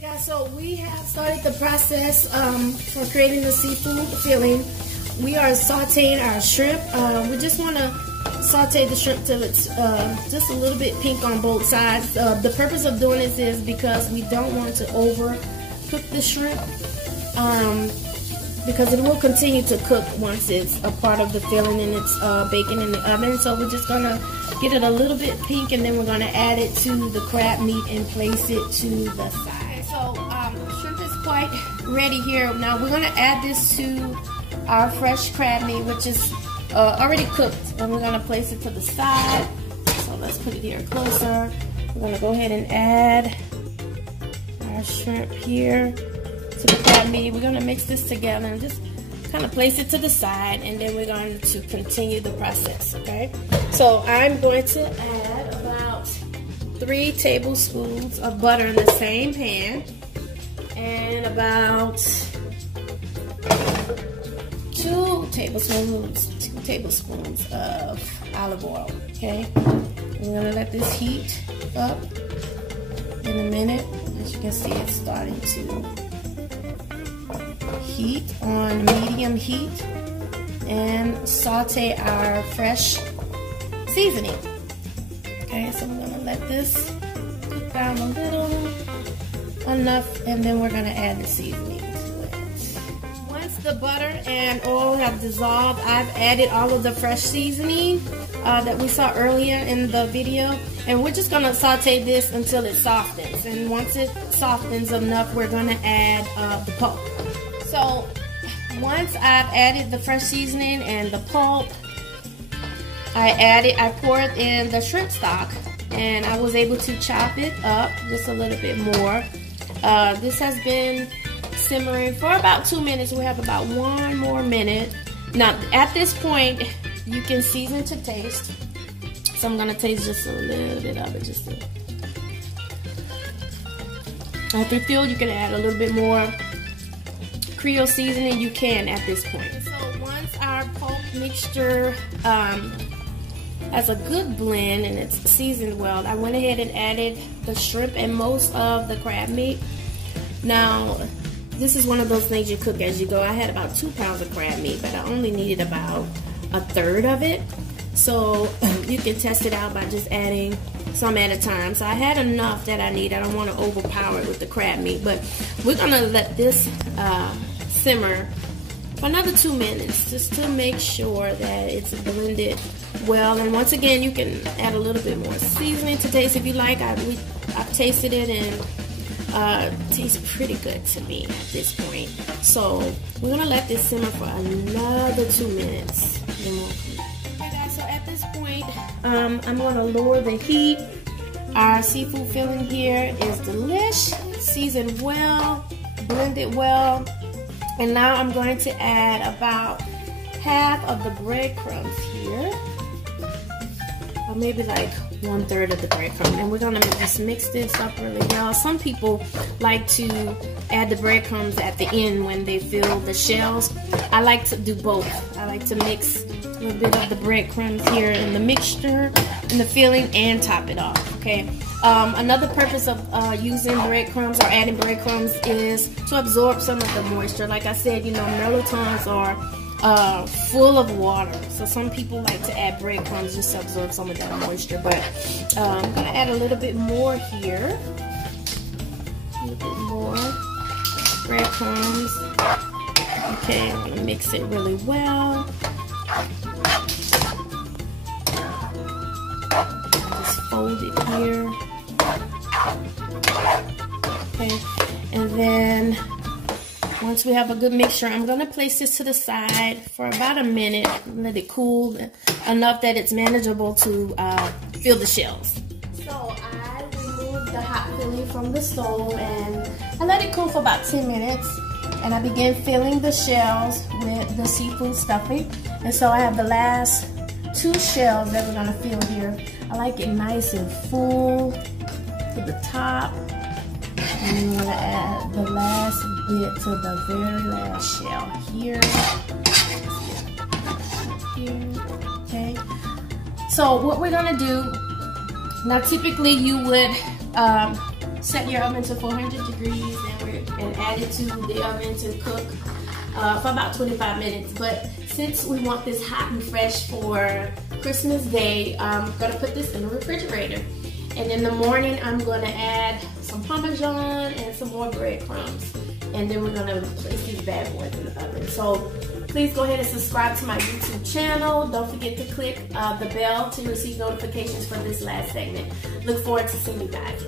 Okay guys, so we have started the process for creating the seafood filling. We are sauteing our shrimp. We just want to saute the shrimp till it's just a little bit pink on both sides. The purpose of doing this is because we don't want to over cook the shrimp, because it will continue to cook once it's a part of the filling and it's baking in the oven. So we're just going to get it a little bit pink, and then we're going to add it to the crab meat and place it to the side. So shrimp is quite ready here. Now we're going to add this to our fresh crab meat, which is already cooked, and we're going to place it to the side. So let's put it here closer. We're going to go ahead and add our shrimp here to the crab meat. We're going to mix this together and just kind of place it to the side, and then we're going to continue the process, okay? So I'm going to add about 3 tablespoons of butter in the same pan, and about 2 tablespoons of olive oil, okay? We're going to let this heat up in a minute. As you can see, it's starting to heat on medium heat, and saute our fresh seasoning. Okay, so we're going to let this cook down a little, enough, and then we're going to add the seasoning to it. Once the butter and oil have dissolved, I've added all of the fresh seasoning that we saw earlier in the video, and we're just going to saute this until it softens. And once it softens enough, we're going to add the pulp. So once I've added the fresh seasoning and the pulp, I poured in the shrimp stock, and I was able to chop it up just a little bit more. This has been simmering for about 2 minutes. We have about 1 more minute. Now at this point, you can season to taste. So I'm gonna taste just a little bit of it, After you feel you can add a little bit more Creole seasoning, you can at this point. So once our pulp mixture has a good blend and it's seasoned well, I went ahead and added the shrimp and most of the crab meat. Now, this is one of those things you cook as you go. I had about 2 pounds of crab meat, but I only needed about 1/3 of it. So you can test it out by just adding some at a time. So I had enough that I need. I don't want to overpower it with the crab meat, but we're gonna let this simmer for another 2 minutes just to make sure that it's blended well. And once again, you can add a little bit more seasoning to taste if you like. I've tasted it, and it tastes pretty good to me at this point. So we're gonna let this simmer for another 2 minutes. Then we'll come back. Okay guys, so at this point, I'm gonna lower the heat. Our seafood filling here is delish, seasoned well, blended well. And now I'm going to add about half of the breadcrumbs here, or maybe like 1/3 of the breadcrumb. And we're gonna just mix this up really well. Some people like to add the breadcrumbs at the end when they fill the shells. I like to do both. I like to mix a little bit of the breadcrumbs here in the mixture, in the filling, and top it off, okay? Another purpose of using breadcrumbs or adding breadcrumbs is to absorb some of the moisture. Like I said, you know, mirlitons are full of water, so some people like to add breadcrumbs just to absorb some of that moisture. But I'm gonna add a little bit more here, a little bit more breadcrumbs. Okay, I'm gonna mix it really well. Just fold it here. Okay, and then once we have a good mixture, I'm going to place this to the side for about a minute, let it cool enough that it's manageable to fill the shells. So I removed the hot filling from the stove, and I let it cool for about 10 minutes, and I began filling the shells with the seafood stuffing. And so I have the last 2 shells that we're going to fill here. I like it nice and full to the top. And I'm going to add the last bit to the very last shell here. Okay. So what we're going to do, now typically you would set your oven to 400 degrees and add it to the oven to cook for about 25 minutes. But since we want this hot and fresh for Christmas Day, I'm gonna put this in the refrigerator. And in the morning, I'm gonna add some Parmesan and some more breadcrumbs. And then we're gonna place these bad boys in the oven. So please go ahead and subscribe to my YouTube channel. Don't forget to click the bell to receive notifications for this last segment. Look forward to seeing you guys.